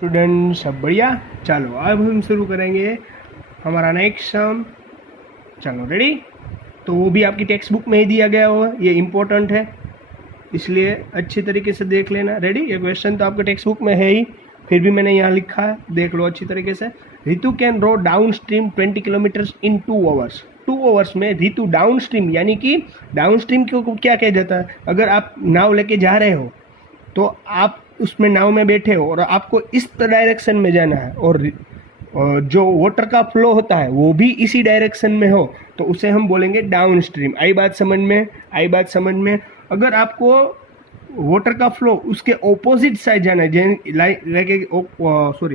Student सब बढ़िया। चलो अब हम शुरू करेंगे हमारा नेक्स्ट सम। चलो रेडी। तो वो भी आपकी टेक्स्ट बुक में ही दिया गया होगा, ये इम्पोर्टेंट है इसलिए अच्छी तरीके से देख लेना। रेडी। ये क्वेश्चन तो आपके टेक्स्ट बुक में है ही, फिर भी मैंने यहाँ लिखा है, देख लो अच्छी तरीके से। Ritu can row downstream 20 kilometre in 2 hours. 2 hours में रितु डाउन स्ट्रीम, यानी कि डाउन स्ट्रीम को क्या कहा जाता है? अगर आप नाव लेके जा रहे हो तो आप उसमें नाव में बैठे हो और आपको इस डायरेक्शन में जाना है, और जो वाटर का फ्लो होता है वो भी इसी डायरेक्शन में हो तो उसे हम बोलेंगे डाउन स्ट्रीम। आई बात समझ में? आई बात समझ में? अगर आपको वाटर का फ्लो उसके ऑपोजिट साइड जाना है,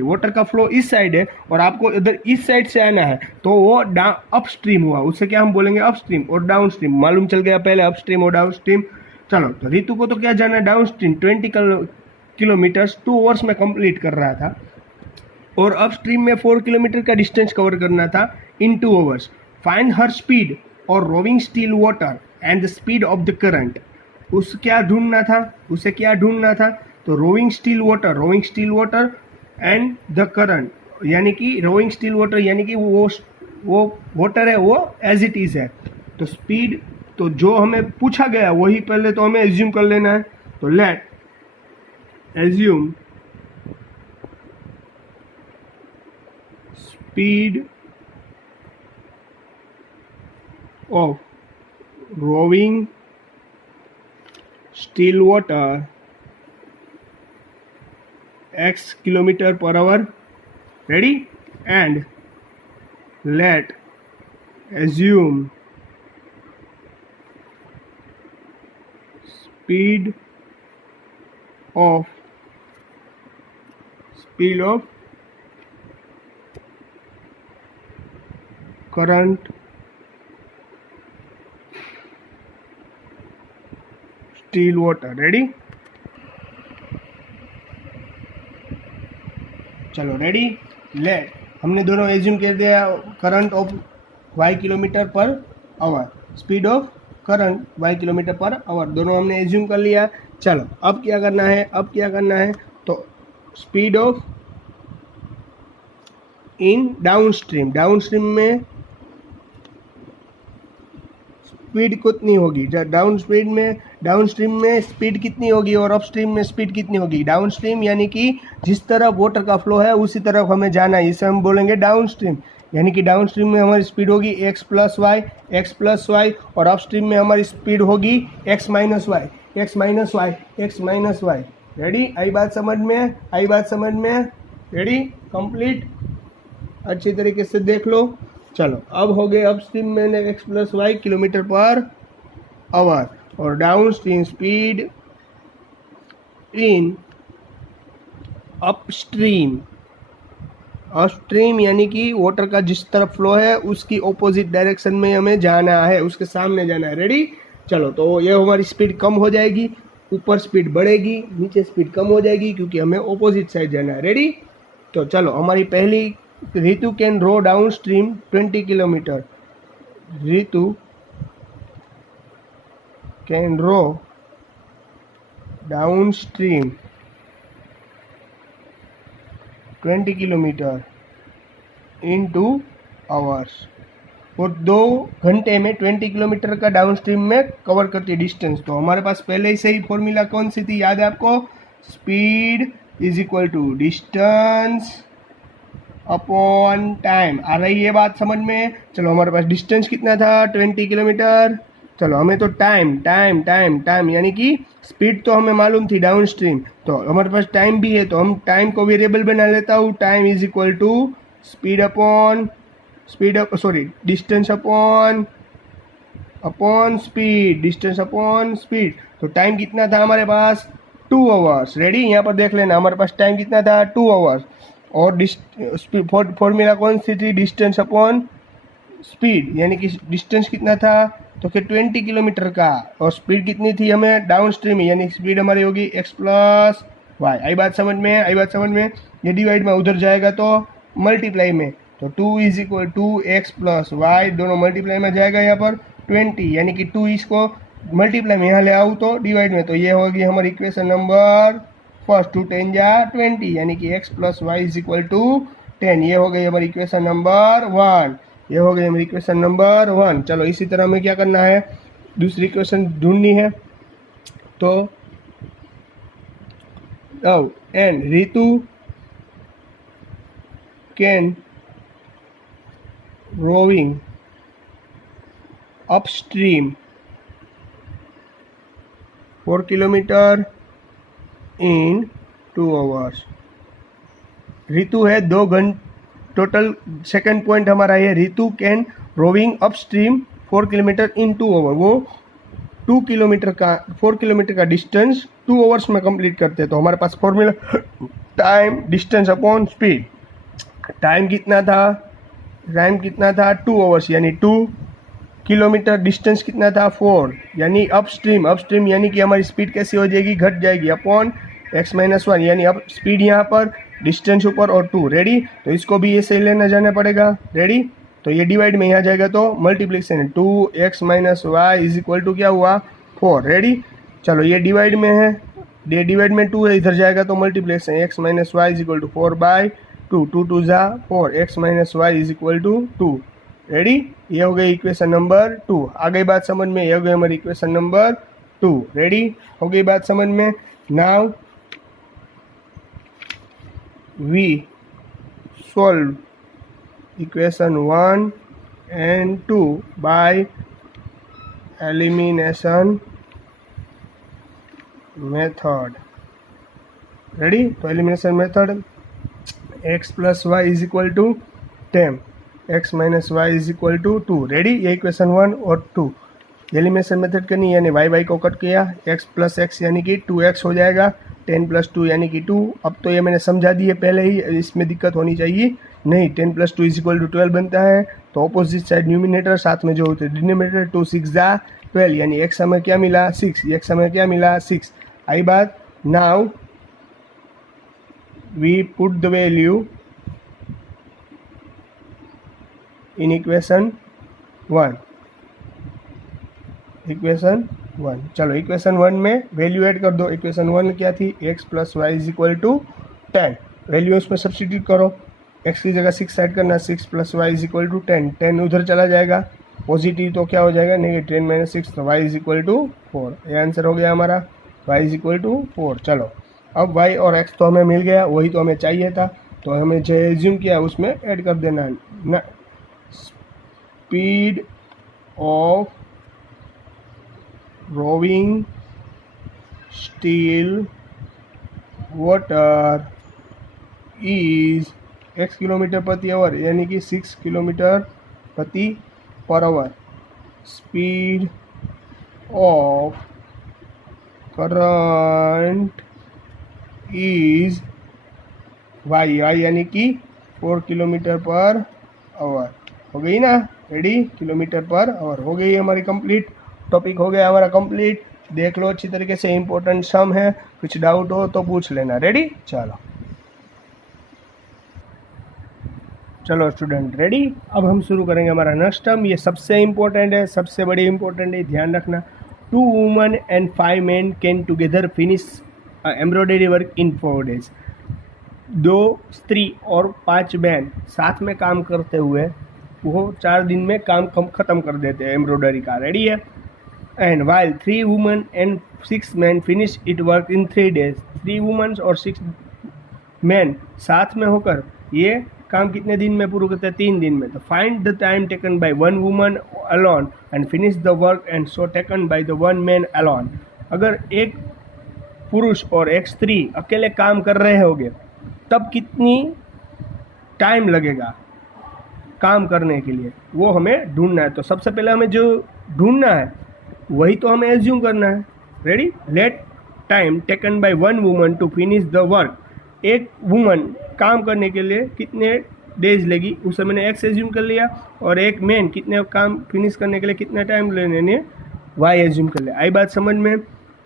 वाटर का फ्लो इस साइड है और आपको इधर इस साइड से आना है तो वो अप स्ट्रीम हुआ, उससे क्या हम बोलेंगे? Up stream. और डाउन स्ट्रीम मालूम चल गया पहले, अप स्ट्रीम और डाउन स्ट्रीम। चलो, तो रितु को तो क्या जाना है? डाउन स्ट्रीम 20 किलोमीटर्स 2 आवर्स में कंप्लीट कर रहा था, और अप स्ट्रीम में 4 किलोमीटर का डिस्टेंस कवर करना था in 2 hours. Find her speed और rowing still water and the speed of the current. उस क्या ढूंढना था? उसे क्या ढूंढना था? तो rowing still water and the current, यानी कि रोविंग स्टिल वाटर यानी कि वो वाटर है वो एज इट इज है। तो स्पीड, तो जो हमें पूछा गया वही पहले तो हमें एज्यूम कर लेना है। तो let assume speed of rowing still water x kilometre per hour. Ready. And let assume speed of current still water. Ready. चलो रेडी। लेट, हमने दोनों एज्यूम कर दिया, current of y kilometre per hour, speed of current y kilometre per hour, दोनों हमने assume कर लिया। चलो अब क्या करना है? तो speed of in down stream में स्पीड कितनी होगी? डाउन स्ट्रीम में स्पीड कितनी होगी और अप स्ट्रीम में स्पीड कितनी होगी? डाउन स्ट्रीम यानी कि जिस तरफ वाटर का फ्लो है उसी तरफ हमें जाना है, इसे हम बोलेंगे डाउन स्ट्रीम। यानी कि डाउन स्ट्रीम में हमारी स्पीड होगी x प्लस वाई, और अप स्ट्रीम में हमारी स्पीड होगी x माइनस वाई। रेडी। आई बात समझ में? रेडी। कंप्लीट। अच्छी तरीके से देख लो। चलो अब हो गए अप स्ट्रीम में x plus y kilometre per hour, और downstream speed in upstream यानी कि वाटर का जिस तरफ फ्लो है उसकी ऑपोजिट डायरेक्शन में हमें जाना है, उसके सामने जाना है। रेडी। चलो, तो ये हमारी स्पीड कम हो जाएगी, ऊपर स्पीड बढ़ेगी, नीचे स्पीड कम हो जाएगी क्योंकि हमें ऑपोजिट साइड जाना है। रेडी। तो चलो, हमारी पहली, Ritu can row downstream 20 kilometre. Ritu can row downstream 20 kilometre in 2 hours. वो 2 घंटे में 20 किलोमीटर का डाउन स्ट्रीम में कवर करती डिस्टेंस। तो हमारे पास पहले से ही फॉर्मूला कौन सी थी, याद है आपको? Speed is equal to distance upon time. आ रही है बात समझ में? चलो, हमारे पास डिस्टेंस कितना था? 20 किलोमीटर। चलो, हमें तो टाइम यानी कि स्पीड तो हमें मालूम थी डाउन स्ट्रीम, तो हमारे पास टाइम भी है, तो हम टाइम को वेरिएबल बना लेता हूँ। Time is equal to distance upon speed. तो टाइम कितना था हमारे पास? 2 आवर्स। रेडी। यहाँ पर देख लेना, हमारे पास टाइम कितना था? 2 आवर्स। और फॉर्मूला कौन सी थी? डिस्टेंस अपॉन स्पीड, यानी कि डिस्टेंस कितना था? तो कि 20 किलोमीटर का, और स्पीड कितनी थी हमें डाउन स्ट्रीम में, यानी स्पीड हमारी होगी x प्लस वाई। आई बात समझ में? ये डिवाइड में उधर जाएगा तो मल्टीप्लाई में, तो 2 is equal to x plus Y, दोनों मल्टीप्लाई में जाएगा यहाँ पर 20, यानी कि 2 इसको मल्टीप्लाई में यहाँ ले आऊँ तो डिवाइड में, तो ये होगी हमारी इक्वेशन नंबर फर्स्ट 2 10 जा 20 यानी कि x plus Y is equal to 10। ये हो गई हमारी इक्वेशन नंबर 1। ये हो गई हमारी इक्वेशन नंबर 1। चलो इसी तरह हमें क्या करना है, दूसरी इक्वेशन ढूंढनी है। तो and Ritu can rowing upstream 4 kilometre in 2 hours. Ritu है 2 घंटे टोटल। सेकंड पॉइंट हमारा है Ritu can rowing upstream 4 kilometre in 2 hour. वो 4 किलोमीटर का डिस्टेंस 2 आवर्स में कंप्लीट करते हैं। तो हमारे पास formula time distance upon speed. Time कितना था 2 आवर्स यानी 2 किलोमीटर। डिस्टेंस कितना था 4 यानी अपस्ट्रीम यानी कि हमारी स्पीड कैसी हो जाएगी, घट जाएगी, अपॉन x-1 यानी अब स्पीड यहाँ पर, डिस्टेंस ऊपर और 2। रेडी। तो इसको भी ऐसे लेना जाना पड़ेगा। रेडी। तो ये डिवाइड में यहाँ जाएगा तो multiplication 2x-y is equal to क्या हुआ 4। रेडी। चलो ये डिवाइड में है, ये डिवाइड में 2 है, इधर जाएगा तो multiplication x-y is equal to 4/2। 2 2 जा 4 x-y is equal to 2। Ready. ये हो गई इक्वेशन नंबर 2। आ गई बात समझ में। ये हो गई हमारी इक्वेशन नंबर 2। रेडी। हो गई बात समझ में। Now we solve equation 1 and 2 by elimination method. Ready? तो elimination method x plus y is equal to 10, x minus y is equal to 2. Ready. ये इक्वेशन 1 और 2 एलिमिनेशन मेथड करनी, यानी y को कट किया, x प्लस x यानी कि 2x हो जाएगा, 10 प्लस 2 यानी कि 2। अब तो ये मैंने समझा दी है पहले ही, इसमें दिक्कत होनी चाहिए नहीं। 10 प्लस 2 इज इक्वल टू 12 बनता है। तो ऑपोजिट साइड न्यूमिनेटर, साथ में जो होते हैं डिनोमिनेटर, 2 6 जा 12 यानी x हमें क्या मिला 6, x हमें क्या मिला 6। आई बात। Now we put the value in equation 1। चलो इक्वेशन 1 में वैल्यू ऐड कर दो। इक्वेशन 1 क्या थी, x plus Y is equal to 10। Value उसमें सब्सटीट्यूट करो, x की जगह 6 ऐड करना, 6 plus Y is equal to 10। 10 उधर चला जाएगा, पॉजिटिव तो क्या हो जाएगा नेगेटिव, 10 माइनस 6, तो y इज इक्वल टू 4। ये आंसर हो गया हमारा, y इज इक्वल टू 4। चलो अब y और x तो हमें मिल गया, वही तो हमें चाहिए था। तो हमें जो एज्यूम किया उसमें ऐड कर देना ना। Speed of rowing steel water is x kilometre प्रति आवर यानी कि 6 किलोमीटर प्रति पर hour. Speed of current is y यानी कि 4 किलोमीटर पर आवर। हो गई ना। रेडी। किलोमीटर पर आवर हो गई हमारी कंप्लीट। टॉपिक हो गया हमारा कंप्लीट। देख लो अच्छी तरीके से, इंपॉर्टेंट सम है, कुछ डाउट हो तो पूछ लेना। रेडी। चलो स्टूडेंट रेडी। अब हम शुरू करेंगे हमारा नेक्स्ट टर्म। ये सबसे इंपॉर्टेंट है, सबसे बड़ी इंपॉर्टेंट है, ध्यान रखना। 2 women and 5 men can together finish embroidery work in 4 days। 2 स्त्री और 5 मैन साथ में काम करते हुए वो 4 दिन में काम खत्म कर देते हैं एम्ब्रॉयडरी का। रेडी है। And while 3 women and 6 men finish it work in 3 days। 3 women और 6 men साथ में होकर ये काम कितने दिन में पूरा करते हैं, 3 दिन में। तो find the time taken by 1 woman alone and finish the work and so taken by the 1 man alone। अगर एक पुरुष और एक स्त्री अकेले काम कर रहे होंगे तब कितनी टाइम लगेगा काम करने के लिए, वो हमें ढूंढना है। तो सबसे पहले हमें जो ढूंढना है वही तो हमें एज्यूम करना है। Ready. Let time taken by 1 woman to finish the work. एक वुमन काम करने के लिए कितने डेज लेगी उसे मैंने x एज्यूम कर लिया, और एक मैन कितने काम फिनिश करने के लिए कितना टाइम लेने y एज्यूम कर लिया। आई बात समझ में।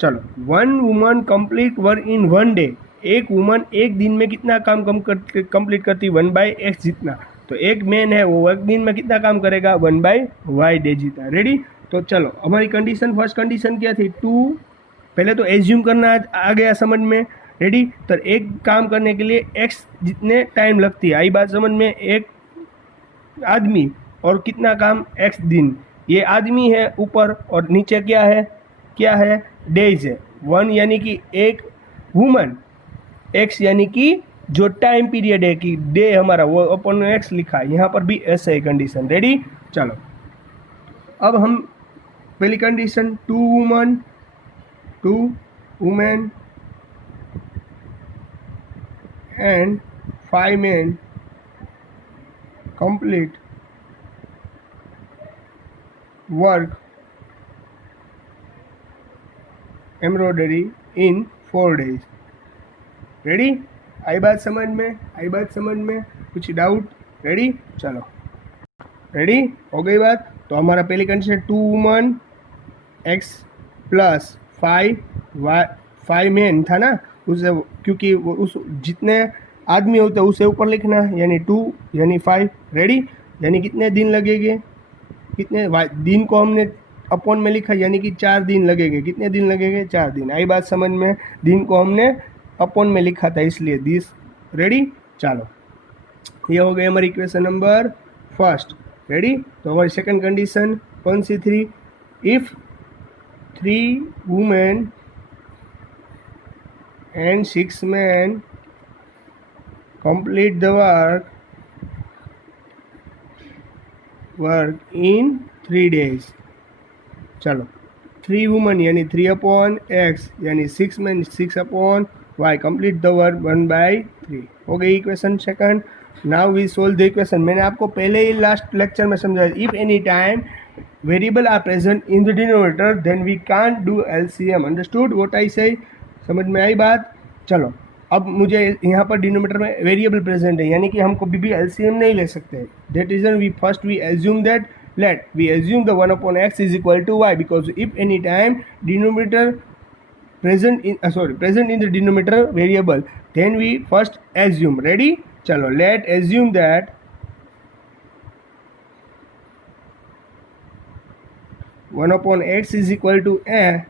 चलो 1 woman complete work in 1 day। एक वुमन एक दिन में कितना काम कंप्लीट करती, 1/x जितना। तो एक मैन है वो एक दिन में कितना काम करेगा, 1/y डे जितना। रेडी। तो चलो हमारी कंडीशन, फर्स्ट कंडीशन क्या थी, 2। पहले तो एज्यूम करना आ गया समझ में। रेडी। तो एक काम करने के लिए एक्स जितने टाइम लगती है, आई बात समझ में। एक आदमी और कितना काम, एक्स दिन। ये आदमी है ऊपर और नीचे क्या है डेज है। वन यानी कि एक वुमन, एक्स यानी कि जो टाइम पीरियड है कि डे हमारा, वो अपन ने एक्स लिखा है। यहाँ पर भी ऐसा है कंडीशन। रेडी, चलो अब हम पहली condition two women and 5 men complete work embroidery in 4 days। Ready, आई बात समझ में, कुछ डाउट? रेडी, चलो रेडी हो गई बात। तो हमारा पहली condition 2 women x plus 5 men था ना, उसे क्योंकि वो उस जितने आदमी होते हैं उसे ऊपर लिखना, यानी 2 यानी 5। रेडी, यानी कितने दिन लगेंगे, कितने दिन को हमने अपॉन में लिखा, यानी कि 4 दिन लगेंगे। कितने दिन लगेंगे? 4 दिन। आई बात समझ में, दिन को हमने अपॉन में लिखा था इसलिए दिस। रेडी, चलो ये हो गई हमारी इक्वेशन नंबर फर्स्ट। रेडी, तो हमारी सेकंड कंडीशन कौन सी थी? If 3 women and 6 men complete the work in 3 days। चलो 3 women यानी 3 upon x यानी 6 men 6 upon y, complete the work 1/3 हो गई equation second. Now we solve the equation. मैंने आपको पहले ही लास्ट लेक्चर में समझाया, if any time variable are present in the denominator then we can't do LCM. Understood what I say? समझ में आई बात? चलो अब मुझे यहाँ पर डिनोमिनेटर में वेरिएबल प्रेजेंट है, यानी कि हम कभी भी एलसीएम नहीं ले सकते। That reason we assume that we assume the 1 upon x is equal to y, because if any time denominator present in the denominator variable, then we first assume। ready, chalo let assume that 1 upon x is equal to a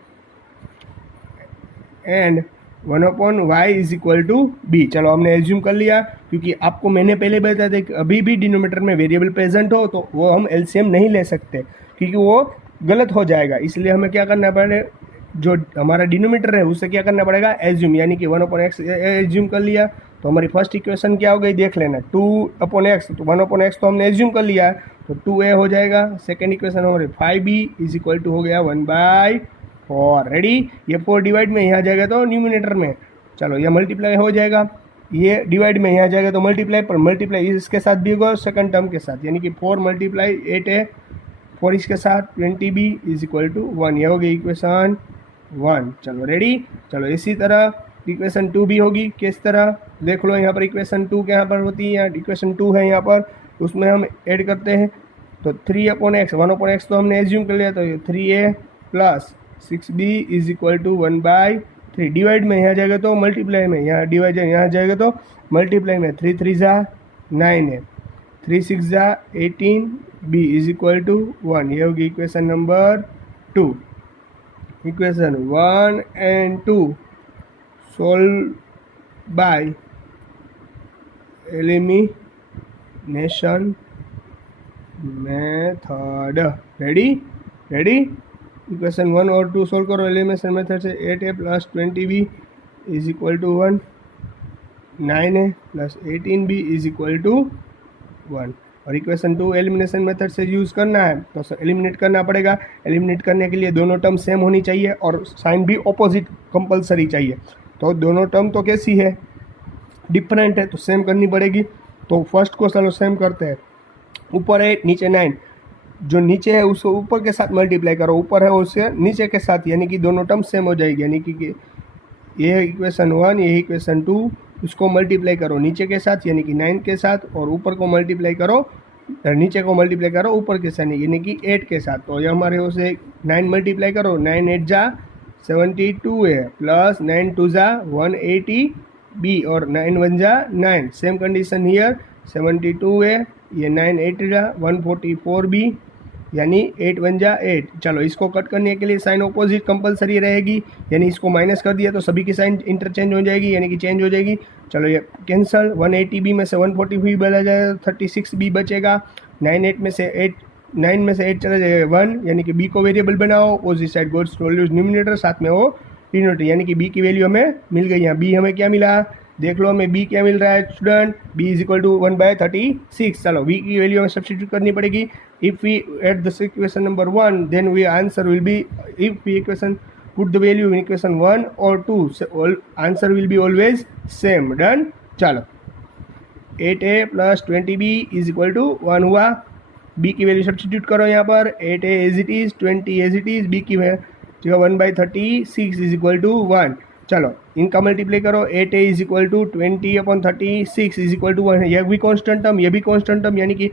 and 1 upon y is equal to b। चलो हमने assume कर लिया, क्योंकि आपको मैंने पहले बताया था कि अभी भी डिनोमिनेटर में वेरिएबल प्रेजेंट हो तो वो हम एलसीएम नहीं ले सकते, क्योंकि वो गलत हो जाएगा। इसलिए हमें क्या करना पड़ेगा, जो हमारा डिनोमिनेटर है उसे क्या करना पड़ेगा? एज्यूम, यानी कि 1 upon x एज्यूम कर लिया। तो हमारी फर्स्ट इक्वेशन क्या हो गई देख लेना, 2 upon x, तो 1 upon x तो हमने एज्यूम कर लिया, तो 2a हो जाएगा। सेकेंड इक्वेशन हमारी 5b इज इक्वल टू हो गया 1/4। रेडी, ये 4 डिवाइड में यहाँ जाएगा तो न्यूमिनेटर में, चलो ये मल्टीप्लाई हो जाएगा, ये डिवाइड में यहाँ जाएगा तो मल्टीप्लाई, पर मल्टीप्लाई इसके साथ भी होगा सेकंड टर्म के साथ, यानी कि 4 × 8 है, 4 इसके साथ 20b इज इक्वल टू 1। ये हो गई इक्वेशन 1। चलो रेडी, चलो इसी तरह इक्वेशन 2 भी होगी। किस तरह देख लो, यहाँ पर इक्वेशन 2 के यहाँ पर होती है, यहाँ इक्वेशन 2 है यहाँ पर, उसमें हम ऐड करते हैं। तो 3 upon x, 1 upon x तो हमने एज्यूम कर लिया, तो ये 3a plus 6b is equal to 1/3। Divide में यहाँ जाएगा तो मल्टीप्लाई में, यहाँ डिवाइड यहाँ जाएगा तो मल्टीप्लाई में, 3 3 जा 9 है, 3 6 जा 18 b इज इक्वल टू 1। ये होगी equation number 2। Equation 1 and 2 solve by elimination method. Ready, equation 1 और 2 सोल्व करो एलिमिनेशन मेथड से। 8a plus 20b is equal to 1, 9a plus 18b is equal to 1। और इक्वेशन 2 एलिमिनेशन मेथड से use करना है तो एलिमिनेट करना पड़ेगा। एलिमिनेट करने के लिए दोनों टर्म सेम होनी चाहिए और साइन भी ऑपोजिट कंपलसरी चाहिए। तो दोनों टर्म तो कैसी है, डिफरेंट है, तो सेम करनी पड़ेगी। तो फर्स्ट को चलो सेम करते हैं। ऊपर 8 नीचे 9, जो नीचे है उसको ऊपर के साथ मल्टीप्लाई करो, ऊपर है उससे नीचे के साथ, यानी कि दोनों टर्म सेम हो जाएगी। यानी कि ये इक्वेशन 1 ये इक्वेशन 2, उसको मल्टीप्लाई करो नीचे के साथ यानी कि 9 के साथ, और ऊपर को मल्टीप्लाई करो, नीचे को मल्टीप्लाई करो ऊपर के साथ यानी कि 8 के साथ। तो ये हमारे उसे 9 मल्टीप्लाई करो, 9 8 जा 72 है, प्लस 9 2 जा 180b और 9 1 जा 9। सेम कंडीशन हियर, 72 है, ये 9 8 जा 144b यानी 8 वन जा 8। चलो इसको कट करने के लिए साइन ऑपोजिट कंपलसरी रहेगी, यानी इसको माइनस कर दिया तो सभी की साइन इंटरचेंज हो जाएगी, यानी कि चेंज हो जाएगी। चलो ये कैंसल, 180b में से 140 बचा जाएगा, 36b बचेगा। 9 में से 8 चला जाएगा 1, यानी कि b को वेरिएबल बनाओ, opposite side goals to numerator, साथ में वो डिनोमिनेटर, यानी कि b की वैल्यू हमें मिल गई। यहाँ b हमें क्या मिला, देख लो हमें b क्या मिल रहा है student, b is equal to 1/36। चलो b की वैल्यू हमें सब्स्टिट्यूट करनी पड़ेगी। If we at this equation number 1 then we answer will be, if we equation put the value in equation 1 और 2 answer will be always same. Done. चलो 8a plus 20b is equal to 1 हुआ। b की value substitute करो यहाँ पर, 8a as it is, 20 as it is, b की value 1/36 is equal to 1। चलो इनका मल्टीप्लाई करो, 8a is equal to 20/36 is equal to 1। यह भी कॉन्स्टेंट टर्म, ये भी कॉन्स्टेंट टर्म, यानी कि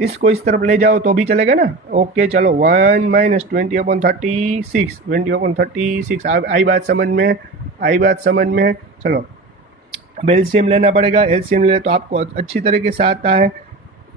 इसको इस तरफ ले जाओ तो भी चलेगा ना। ओके चलो 1 माइनस 20/36, 20/36 आई बात समझ में, आई बात समझ में। चलो अब एलसीएम लेना पड़ेगा, एलसीएम ले तो आपको अच्छी तरीके से आता है,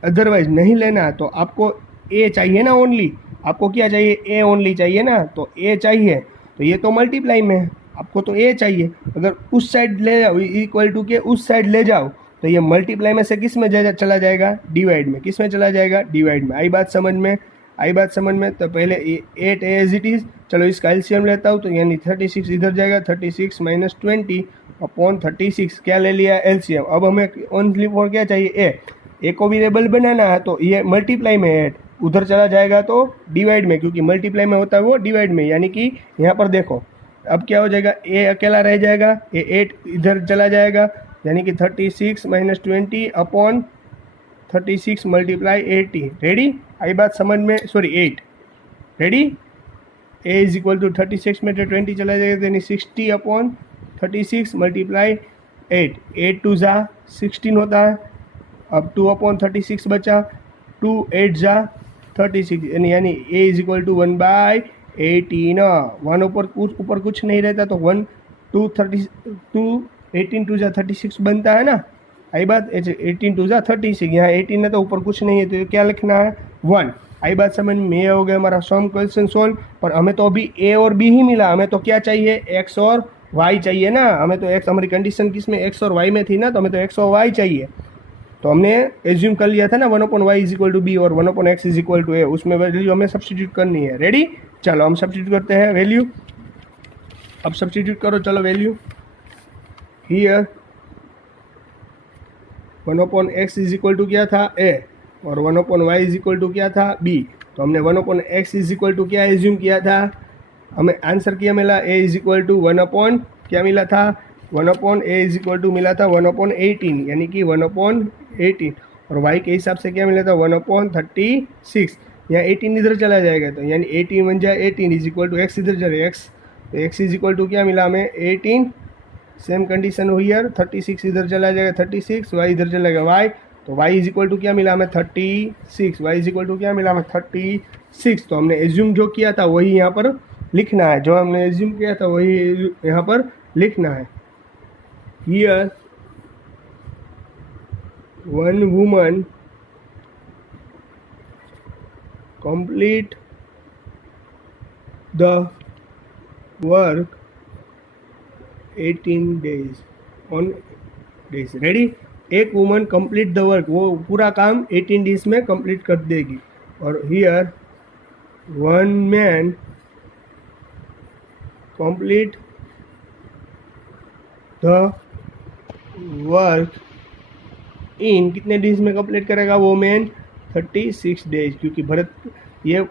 अदरवाइज नहीं लेना तो आपको ए चाहिए ना ओनली, आपको क्या चाहिए, ए ओनली चाहिए ना, तो ए चाहिए तो ये तो मल्टीप्लाई में है, आपको तो ए चाहिए। अगर उस साइड ले जाओ, इक्वल टू के उस साइड ले जाओ तो ये मल्टीप्लाई में से किस में चला जाएगा, डिवाइड में। किस में चला जाएगा, डिवाइड में। आई बात समझ में, आई बात समझ में। तो पहले 8 एज इट इज़, चलो इसका एलसीएम लेता हूँ तो यानी 36 इधर जाएगा, 36 माइनस 20/36 क्या ले लिया, एलसीएम। अब हमें ओनली फॉर क्या चाहिए, ए को वेरिएबल बनाना है तो ये मल्टीप्लाई में है, उधर चला जाएगा तो डिवाइड में, क्योंकि मल्टीप्लाई में होता है वो डिवाइड में। यानी कि यहाँ पर देखो अब क्या हो जाएगा, ए अकेला रह जाएगा, ए 8 इधर चला जाएगा, यानी कि 36 माइनस 20/36 मल्टीप्लाई 80। रेडी, आई बात समझ में, sorry 8। Ready, A is equal to 36 में 20 चला जाएगा, यानी 60/36 मल्टीप्लाई 8। 8 2 जा 16 होता है, अब 2/36 बचा, 2 8 जा 36, यानी ए इज इक्वल टू 1/18। 1 ऊपर कुछ नहीं रहता तो 18 2 जा 36 बनता है ना। आई बात, 18 2 जा 36, यहाँ 18 है तो ऊपर कुछ नहीं है तो क्या लिखना है, 1। आई बात समझ में, ये हो गया हमारा सम क्वेश्चन सोल्व। पर हमें तो अभी ए और बी ही मिला, हमें तो क्या चाहिए, एक्स और वाई चाहिए ना। हमें तो एक्स, हमारी कंडीशन किस में, एक्स और वाई में थी ना, तो हमें तो एक्स और वाई चाहिए। तो हमने एज्यूम कर लिया था ना 1/y is equal to be और 1/x इज इक्वल टू ए, उसमें वैल्यू हमें सब्स्टिट्यूट करनी है। रेडी, चलो हम सब्स्टिट्यूट करते हैं वैल्यू। अब सब्स्टिट्यूट करो, चलो value here 1/x is equal to क्या था, ए, और 1/y इज इक्वल टू क्या था, बी। तो हमने 1/x इज इक्वल टू क्या एज्यूम किया था, हमें आंसर क्या मिला, ए इज इक्वल टू 1/ क्या मिला था, 1/a इज इक्वल टू मिला था 1/18, यानी कि 1/18। और y के हिसाब से क्या मिला था, 1/36। यहाँ 18 इधर चला जाएगा तो यानी 18 बन जाए 18 इज इक्वल टू एक्स इधर चले एक्स, तो एक्स इज इक्वल टू क्या मिला हमें 18। सेम कंडीशन हुई है, 36 इधर चला जाएगा 36, y इधर चला जाएगा y, तो y इज इक्वल टू क्या मिला हमें 36, y इज इक्वल टू क्या मिला हमें 36। तो हमने एज्यूम जो किया था वही यहाँ पर लिखना है, जो हमने एज्यूम किया था वही यहाँ पर लिखना है। Here one woman complete the work 18 days on days। Ready, एक वुमन कंप्लीट द वर्क, वो पूरा काम 18 डेज में कंप्लीट कर देगी। और here one man complete the work in कितने डेज में कंप्लीट करेगा वो मैन, 36 डेज, क्योंकि ये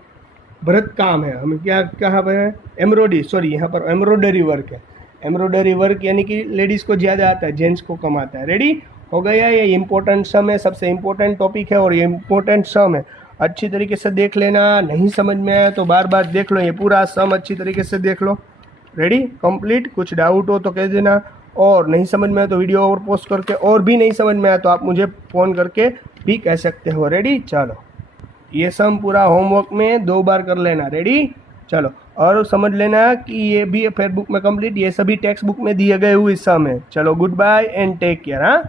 भरत काम है। हमें क्या कहा है, एम्ब्रॉयडरी, सॉरी यहाँ पर एम्ब्रॉयडरी वर्क है। एम्ब्रॉयडरी वर्क यानी कि लेडीज़ को ज़्यादा आता है, जेंट्स को कम आता है। रेडी हो गया, ये इंपॉर्टेंट सम है, सबसे इंपॉर्टेंट टॉपिक है और ये इंपॉर्टेंट सम है। अच्छी तरीके से देख लेना, नहीं समझ में आया तो बार बार देख लो, ये पूरा सम अच्छी तरीके से देख लो। Ready, complete. कुछ डाउट हो तो कह देना, और नहीं समझ में आया तो वीडियो और पोस्ट करके, और भी नहीं समझ में आया तो आप मुझे फ़ोन करके भी कह सकते हो। रेडी, चलो ये सम पूरा होमवर्क में 2 बार कर लेना। रेडी, चलो, और समझ लेना कि ये भी फेयर बुक में कंप्लीट, ये सभी टेक्स्ट बुक में दिए गए हुए सम है। चलो, goodbye and take care. हाँ।